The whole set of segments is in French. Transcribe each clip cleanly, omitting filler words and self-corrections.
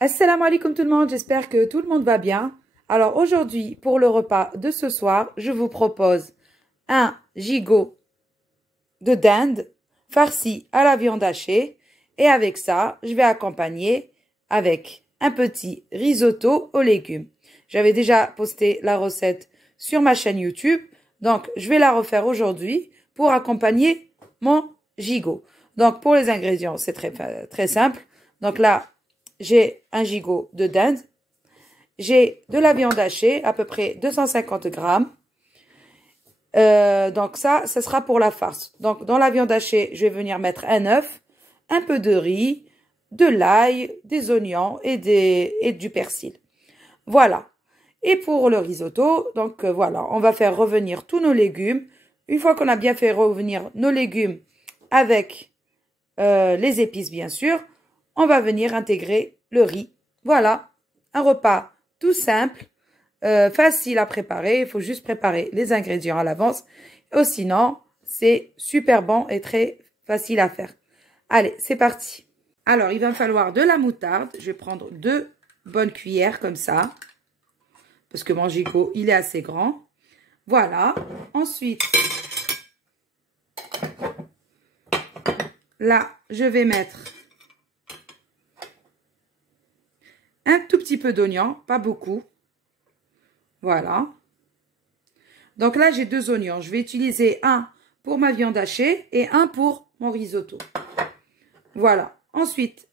Assalamu alaikum tout le monde, j'espère que tout le monde va bien. Alors aujourd'hui, pour le repas de ce soir, je vous propose un gigot de dinde farci à la viande hachée. Et avec ça, je vais accompagner avec un petit risotto aux légumes. J'avais déjà posté la recette sur ma chaîne YouTube, donc je vais la refaire aujourd'hui pour accompagner mon gigot. Donc pour les ingrédients, c'est très simple. Donc là, j'ai un gigot de dinde. J'ai de la viande hachée, à peu près 250 grammes. Donc ça sera pour la farce. Donc dans la viande hachée, je vais venir mettre un œuf, un peu de riz, de l'ail, des oignons et du persil. Voilà. Et pour le risotto, donc voilà, on va faire revenir tous nos légumes. Une fois qu'on a bien fait revenir nos légumes avec les épices, bien sûr, on va venir intégrer le riz. Voilà, un repas tout simple, facile à préparer. Il faut juste préparer les ingrédients à l'avance. Sinon, c'est super bon et très facile à faire. Allez, c'est parti. Alors, il va me falloir de la moutarde. Je vais prendre 2 bonnes cuillères comme ça. Parce que mon gigot, il est assez grand. Voilà. Ensuite, là, je vais mettre un tout petit peu d'oignon, pas beaucoup. Voilà. Donc là, j'ai 2 oignons. Je vais utiliser un pour ma viande hachée et un pour mon risotto. Voilà. Ensuite,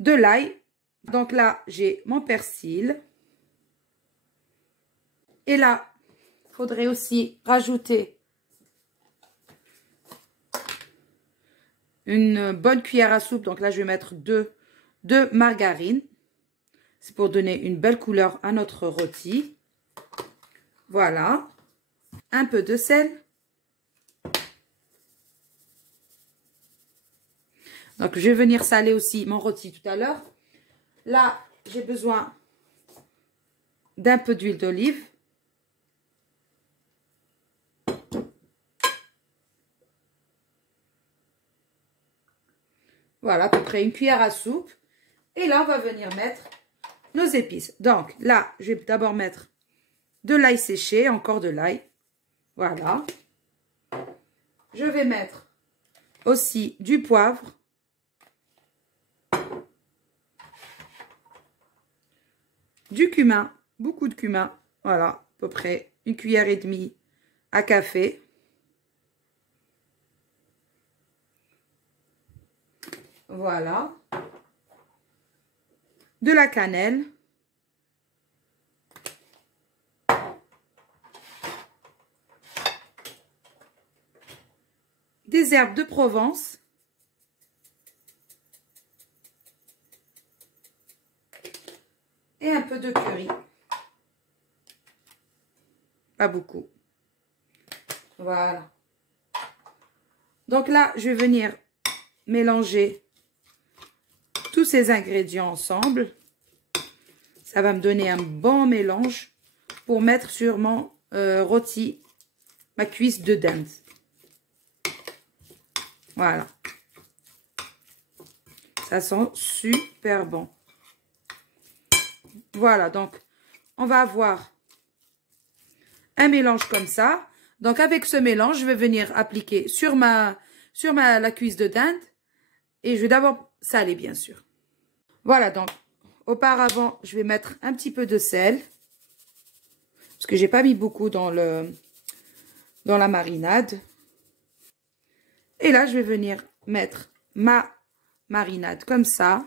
de l'ail. Donc là, j'ai mon persil. Et là, il faudrait aussi rajouter une bonne cuillère à soupe. Donc là, je vais mettre 2 de margarine. C'est pour donner une belle couleur à notre rôti. Voilà. Un peu de sel. Donc, je vais venir saler aussi mon rôti tout à l'heure. Là, j'ai besoin d'un peu d'huile d'olive. Voilà, à peu près une cuillère à soupe. Et là, on va venir mettre nos épices. Donc, là, je vais d'abord mettre de l'ail séché, encore de l'ail. Voilà. Je vais mettre aussi du poivre. Du cumin, beaucoup de cumin. Voilà, à peu près une cuillère et demie à café. Voilà. De la cannelle. Des herbes de Provence. Et un peu de curry. Pas beaucoup. Voilà. Donc là, je vais venir mélanger tous ces ingrédients ensemble. Ça va me donner un bon mélange pour mettre sur mon rôti, ma cuisse de dinde. Voilà. Ça sent super bon. Voilà, donc on va avoir un mélange comme ça. Donc avec ce mélange, je vais venir appliquer sur la cuisse de dinde. Et je vais d'abord saler, bien sûr. Voilà, donc auparavant, je vais mettre un petit peu de sel. Parce que j'ai pas mis beaucoup dans la marinade. Et là, je vais venir mettre ma marinade comme ça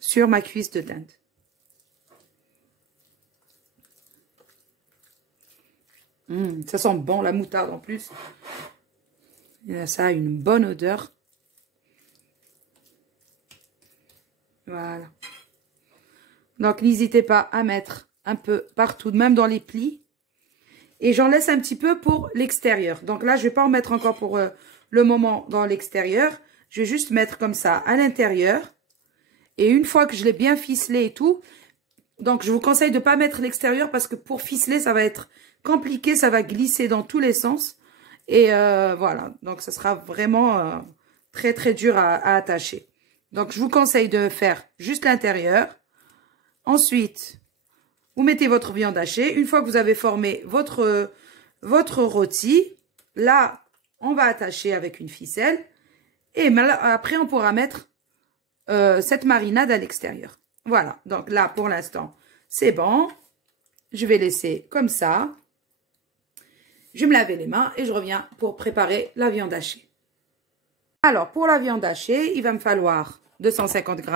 sur ma cuisse de dinde. Ça sent bon, la moutarde en plus. Et ça a une bonne odeur. Voilà. Donc, n'hésitez pas à mettre un peu partout, même dans les plis. Et j'en laisse un petit peu pour l'extérieur. Donc là, je ne vais pas en mettre encore pour le moment dans l'extérieur. Je vais juste mettre comme ça à l'intérieur. Et une fois que je l'ai bien ficelé et tout, donc je vous conseille de ne pas mettre l'extérieur parce que pour ficeler, ça va être compliqué. Ça va glisser dans tous les sens. Et voilà, donc ça sera vraiment très très dur à attacher. Donc, je vous conseille de faire juste l'intérieur. Ensuite, vous mettez votre viande hachée. Une fois que vous avez formé votre rôti, là, on va attacher avec une ficelle. Et après, on pourra mettre cette marinade à l'extérieur. Voilà. Donc là, pour l'instant, c'est bon. Je vais laisser comme ça. Je vais me laver les mains et je reviens pour préparer la viande hachée. Alors, pour la viande hachée, il va me falloir 250 g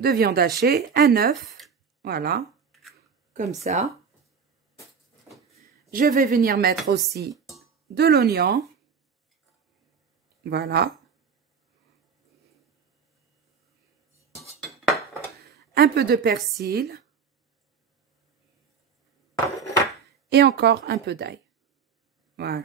de viande hachée, un œuf, voilà, comme ça. Je vais venir mettre aussi de l'oignon, voilà. Un peu de persil et encore un peu d'ail, voilà.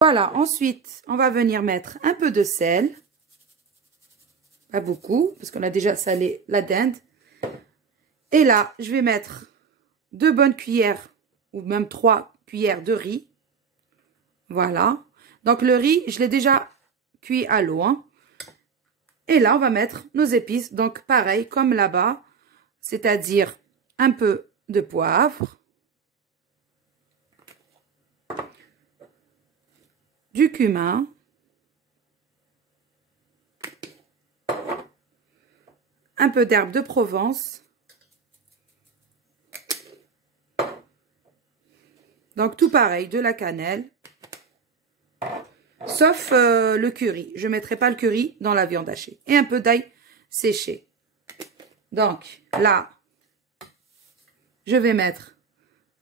Voilà, ensuite, on va venir mettre un peu de sel. Pas beaucoup, parce qu'on a déjà salé la dinde. Et là, je vais mettre 2 bonnes cuillères, ou même 3 cuillères de riz. Voilà. Donc, le riz, je l'ai déjà cuit à l'eau. Hein. Et là, on va mettre nos épices. Donc, pareil, comme là-bas. C'est-à-dire un peu de poivre. Du cumin, un peu d'herbe de Provence, donc tout pareil, de la cannelle, sauf le curry. Je ne mettrai pas le curry dans la viande hachée. Et un peu d'ail séché. Donc là, je vais mettre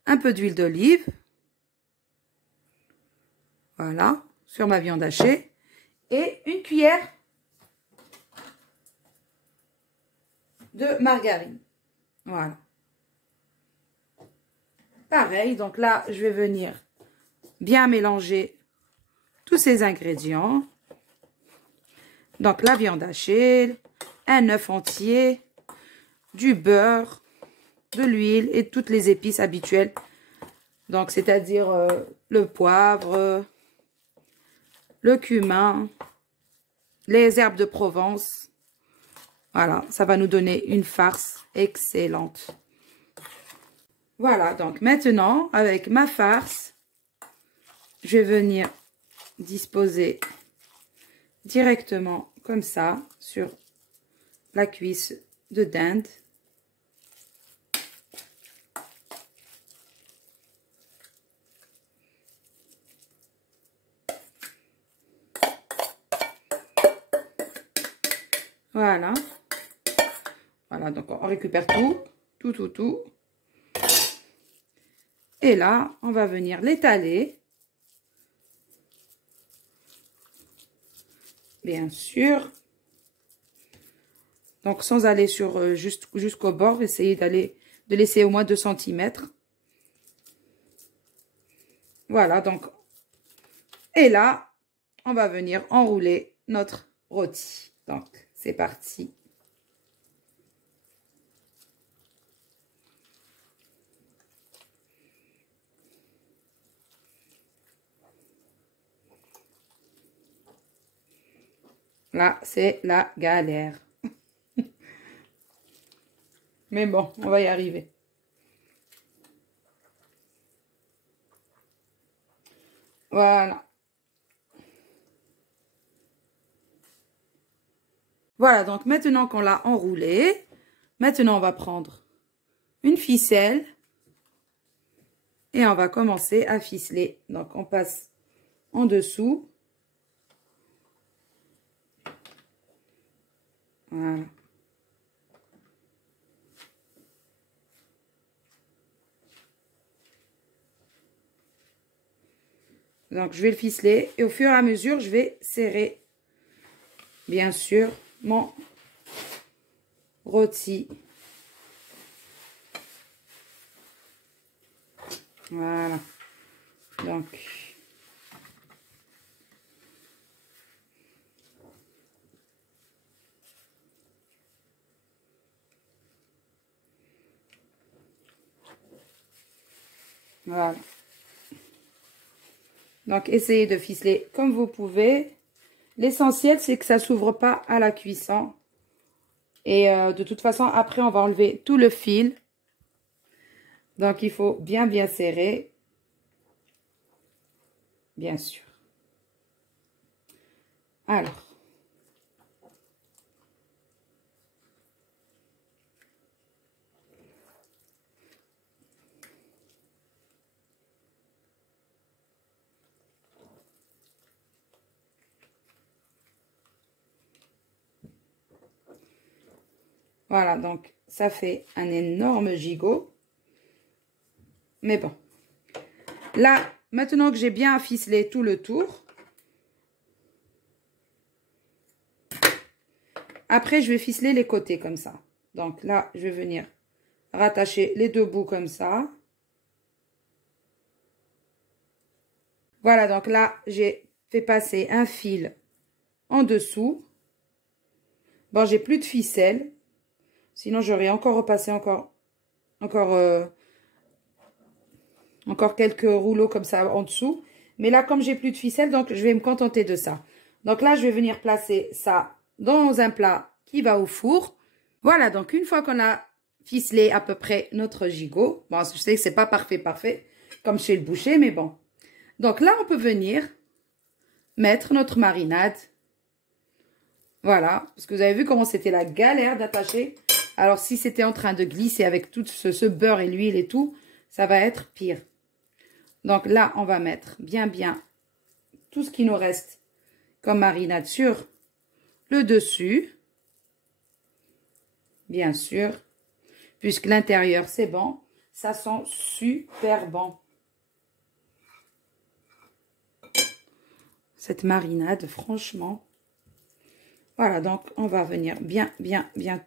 un peu d'huile d'olive. Voilà, sur ma viande hachée. Et une cuillère de margarine. Voilà. Pareil, donc là, je vais venir bien mélanger tous ces ingrédients. Donc, la viande hachée, un œuf entier, du beurre, de l'huile et toutes les épices habituelles. Donc, c'est-à-dire le poivre, le cumin, les herbes de Provence. Voilà, ça va nous donner une farce excellente. Voilà, donc maintenant, avec ma farce, je vais venir disposer directement comme ça sur la cuisse de dinde. Voilà. Voilà, donc on récupère tout. Et là, on va venir l'étaler. Bien sûr. Donc, sans aller sur jusqu'au bord, essayez de laisser au moins 2 cm. Voilà, donc. Et là, on va venir enrouler notre rôti. Donc, c'est parti. Là, c'est la galère. Mais bon, on va y arriver. Voilà. Voilà, donc maintenant qu'on l'a enroulé, maintenant on va prendre une ficelle et on va commencer à ficeler. Donc on passe en dessous. Voilà. Donc, je vais le ficeler et au fur et à mesure, je vais serrer, bien sûr, mon rôti. Voilà. Donc, voilà. Donc, essayez de ficeler comme vous pouvez. L'essentiel, c'est que ça s'ouvre pas à la cuisson. Et de toute façon, après, on va enlever tout le fil. Donc, il faut bien serrer. Bien sûr. Alors. Voilà, donc ça fait un énorme gigot. Mais bon. Là, maintenant que j'ai bien ficelé tout le tour, après, je vais ficeler les côtés comme ça. Donc là, je vais venir rattacher les deux bouts comme ça. Voilà, donc là, j'ai fait passer un fil en dessous. Bon, j'ai plus de ficelle. Sinon, j'aurais encore repassé encore quelques rouleaux comme ça en dessous. Mais là, comme j'ai plus de ficelle, donc je vais me contenter de ça. Donc là, je vais venir placer ça dans un plat qui va au four. Voilà, donc une fois qu'on a ficelé à peu près notre gigot. Bon, je sais que c'est pas parfait, comme chez le boucher, mais bon. Donc là, on peut venir mettre notre marinade. Voilà, parce que vous avez vu comment c'était la galère d'attacher. Alors, si c'était en train de glisser avec tout ce beurre et l'huile et tout, ça va être pire. Donc là, on va mettre bien tout ce qui nous reste comme marinade sur le dessus. Bien sûr, puisque l'intérieur, c'est bon. Ça sent super bon. Cette marinade, franchement. Voilà, donc on va venir bien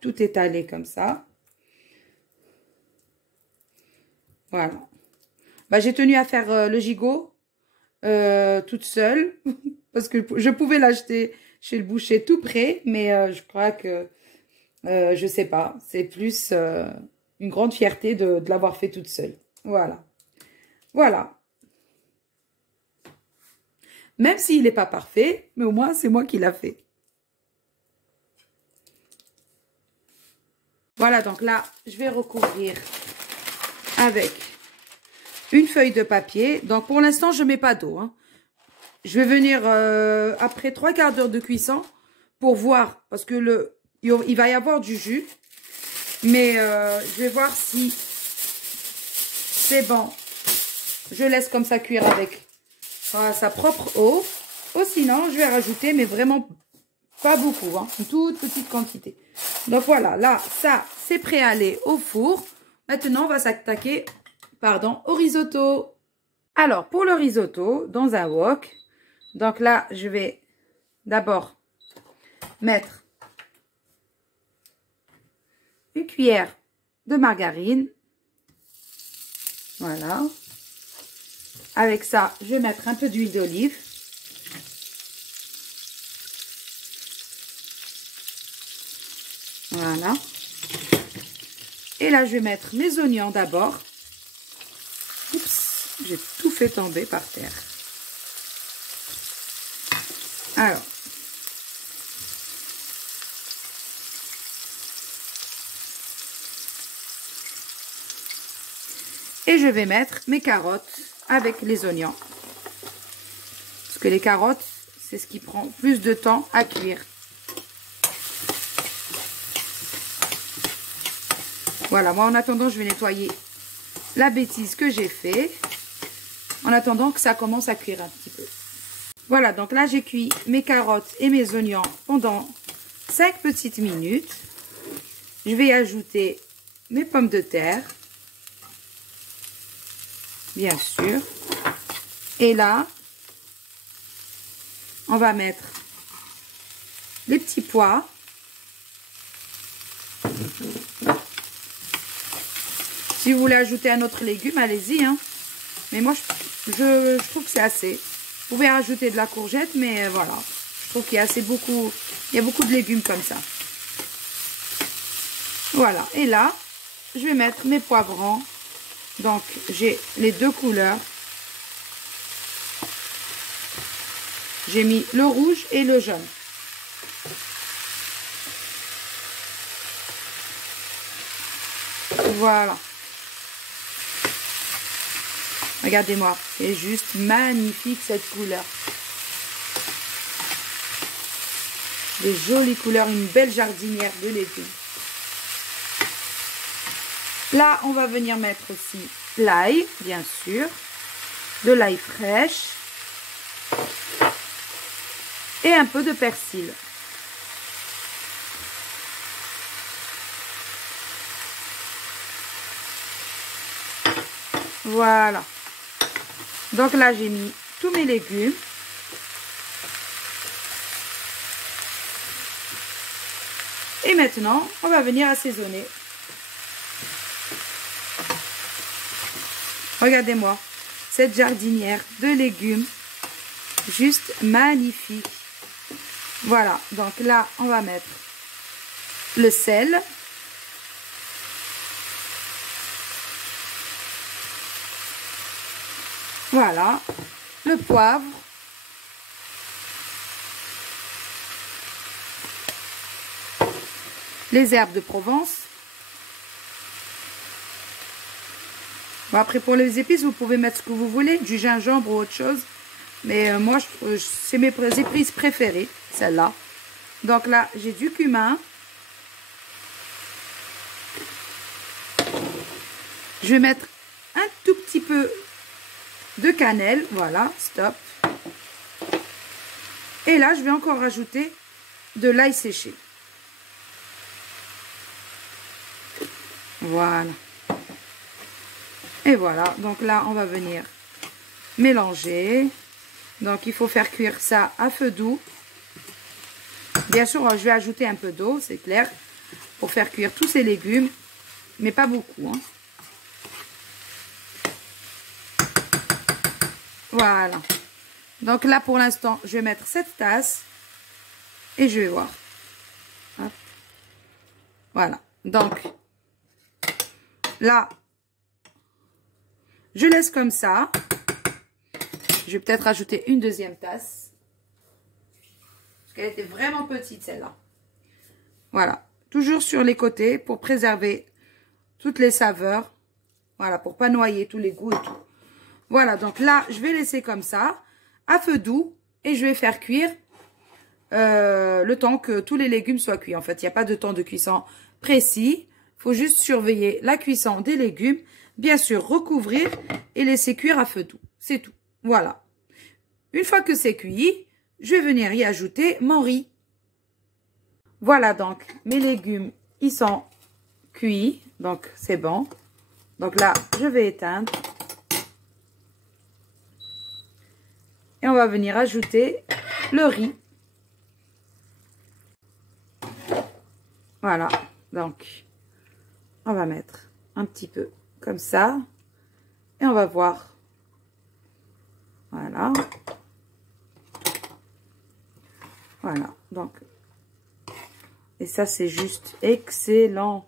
tout étaler comme ça. Voilà. Bah, j'ai tenu à faire le gigot toute seule. Parce que je pouvais l'acheter chez le boucher tout près. Mais je crois que, je sais pas, c'est plus une grande fierté de l'avoir fait toute seule. Voilà. Voilà. Même s'il n'est pas parfait, mais au moins c'est moi qui l'a fait. Voilà, donc là, je vais recouvrir avec une feuille de papier. Donc, pour l'instant, je ne mets pas d'eau. Hein. Je vais venir après 3/4 d'heure de cuisson pour voir. Parce que il va y avoir du jus. Mais je vais voir si c'est bon. Je laisse comme ça cuire avec sa propre eau. Ou sinon, je vais rajouter, mais vraiment pas beaucoup. Hein, une toute petite quantité. Donc voilà, là, ça, c'est prêt à aller au four. Maintenant, on va s'attaquer, au risotto. Alors, pour le risotto, dans un wok, donc là, je vais d'abord mettre une cuillère de margarine. Voilà. Avec ça, je vais mettre un peu d'huile d'olive. Voilà. Et là, je vais mettre mes oignons d'abord. Oups, j'ai tout fait tomber par terre. Alors. Et je vais mettre mes carottes avec les oignons. Parce que les carottes, c'est ce qui prend plus de temps à cuire. Voilà, moi en attendant, je vais nettoyer la bêtise que j'ai fait. En attendant que ça commence à cuire un petit peu. Voilà, donc là, j'ai cuit mes carottes et mes oignons pendant 5 petites minutes. Je vais ajouter mes pommes de terre. Bien sûr. Et là, on va mettre les petits pois. Si vous voulez ajouter un autre légume, allez-y. Hein. Mais moi, je trouve que c'est assez. Vous pouvez rajouter de la courgette, mais voilà. Je trouve qu'il y a beaucoup de légumes comme ça. Voilà. Et là, je vais mettre mes poivrons. Donc, j'ai les deux couleurs. J'ai mis le rouge et le jaune. Voilà. Regardez-moi, c'est juste magnifique cette couleur. Des jolies couleurs, une belle jardinière de légumes. Là, on va venir mettre aussi l'ail, bien sûr, de l'ail fraîche et un peu de persil. Voilà. Donc là, j'ai mis tous mes légumes. Et maintenant, on va venir assaisonner. Regardez-moi, cette jardinière de légumes, juste magnifique. Voilà, donc là, on va mettre le sel. Voilà, le poivre. Les herbes de Provence. Bon, après, pour les épices, vous pouvez mettre ce que vous voulez, du gingembre ou autre chose. Mais moi, c'est mes épices préférées, celle-là. Donc là, j'ai du cumin. Je vais mettre un tout petit peu de cannelle. Voilà, stop. Et là, je vais encore rajouter de l'ail séché. Voilà. Et voilà, donc là, on va venir mélanger. Donc, il faut faire cuire ça à feu doux. Bien sûr, je vais ajouter un peu d'eau, c'est clair, pour faire cuire tous ces légumes, mais pas beaucoup, hein. Voilà. Donc là, pour l'instant, je vais mettre cette tasse et je vais voir. Hop. Voilà. Donc, là, je laisse comme ça. Je vais peut-être ajouter une deuxième tasse. Parce qu'elle était vraiment petite, celle-là. Voilà. Toujours sur les côtés pour préserver toutes les saveurs. Voilà, pour pas noyer tous les goûts et tout. Voilà, donc là, je vais laisser comme ça, à feu doux. Et je vais faire cuire le temps que tous les légumes soient cuits. En fait, il n'y a pas de temps de cuisson précis. Il faut juste surveiller la cuisson des légumes. Bien sûr, recouvrir et laisser cuire à feu doux. C'est tout. Voilà. Une fois que c'est cuit, je vais venir y ajouter mon riz. Voilà donc, mes légumes, ils sont cuits. Donc, c'est bon. Donc là, je vais éteindre. Et on va venir ajouter le riz. Voilà. Donc, on va mettre un petit peu comme ça. Et on va voir. Voilà. Voilà. Donc, et ça, c'est juste excellent.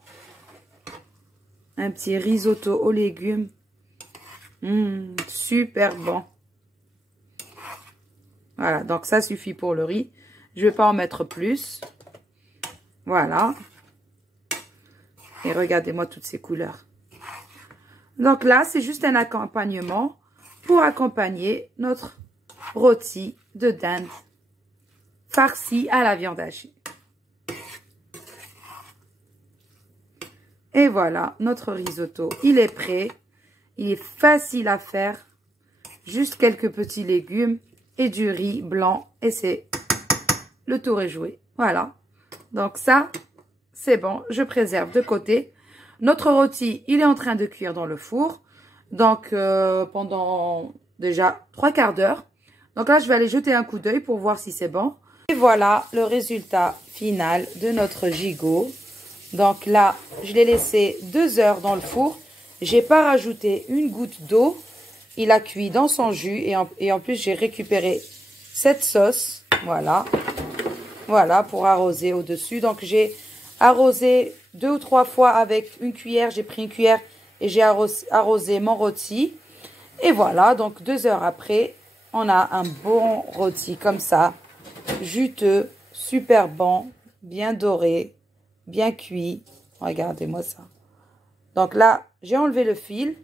Un petit risotto aux légumes. Super bon. Voilà. Donc, ça suffit pour le riz. Je ne vais pas en mettre plus. Voilà. Et regardez-moi toutes ces couleurs. Donc là, c'est juste un accompagnement pour accompagner notre rôti de dinde farci à la viande hachée. Et voilà, notre risotto, il est prêt. Il est facile à faire. Juste quelques petits légumes et du riz blanc. Et c'est le tour est joué. Voilà. Donc ça, c'est bon. Je préserve de côté. Notre rôti, il est en train de cuire dans le four. Donc, pendant déjà 3/4 d'heure. Donc là, je vais aller jeter un coup d'œil pour voir si c'est bon. Et voilà le résultat final de notre gigot. Donc là, je l'ai laissé 2 heures dans le four. J'ai pas rajouté une goutte d'eau. Il a cuit dans son jus. Et en plus, j'ai récupéré cette sauce. Voilà. Voilà, pour arroser au-dessus. Donc, j'ai arrosé 2 ou 3 fois avec une cuillère. J'ai pris une cuillère et j'ai arrosé mon rôti. Et voilà, donc 2 heures après, on a un bon rôti comme ça, juteux, super bon, bien doré, bien cuit. Regardez-moi ça. Donc là, j'ai enlevé le fil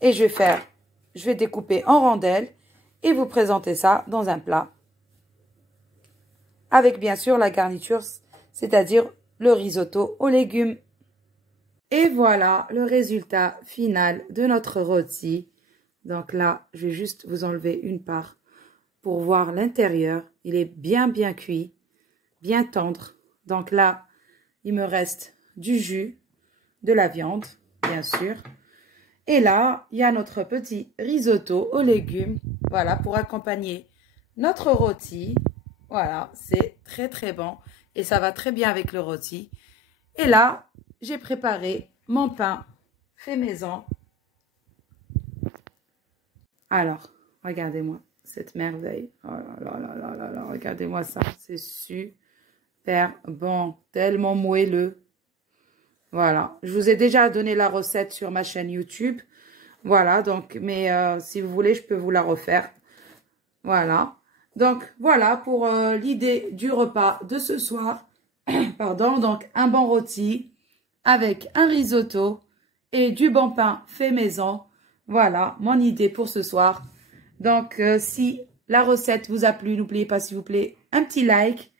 et je vais découper en rondelles et vous présenter ça dans un plat. Avec bien sûr la garniture, c'est-à-dire le risotto aux légumes. Et voilà le résultat final de notre rôti. Donc là, je vais juste vous enlever une part pour voir l'intérieur. Il est bien cuit, bien tendre. Donc là, il me reste du jus, de la viande, bien sûr. Et là, il y a notre petit risotto aux légumes. Voilà, pour accompagner notre rôti. Voilà, c'est très bon. Et ça va très bien avec le rôti. Et là, j'ai préparé mon pain fait maison. Alors, regardez-moi cette merveille. Oh là, regardez-moi ça. C'est super bon, tellement moelleux. Voilà, je vous ai déjà donné la recette sur ma chaîne YouTube. Voilà, donc, mais si vous voulez, je peux vous la refaire. Voilà. Donc, voilà pour l'idée du repas de ce soir. Pardon, donc un bon rôti avec un risotto et du bon pain fait maison. Voilà, mon idée pour ce soir. Donc, si la recette vous a plu, n'oubliez pas, s'il vous plaît, un petit like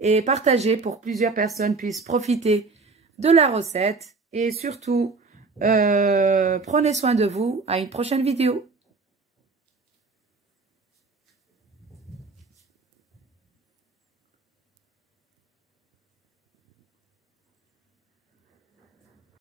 et partagez pour que plusieurs personnes puissent profiter de la recette. Et surtout, prenez soin de vous. À une prochaine vidéo.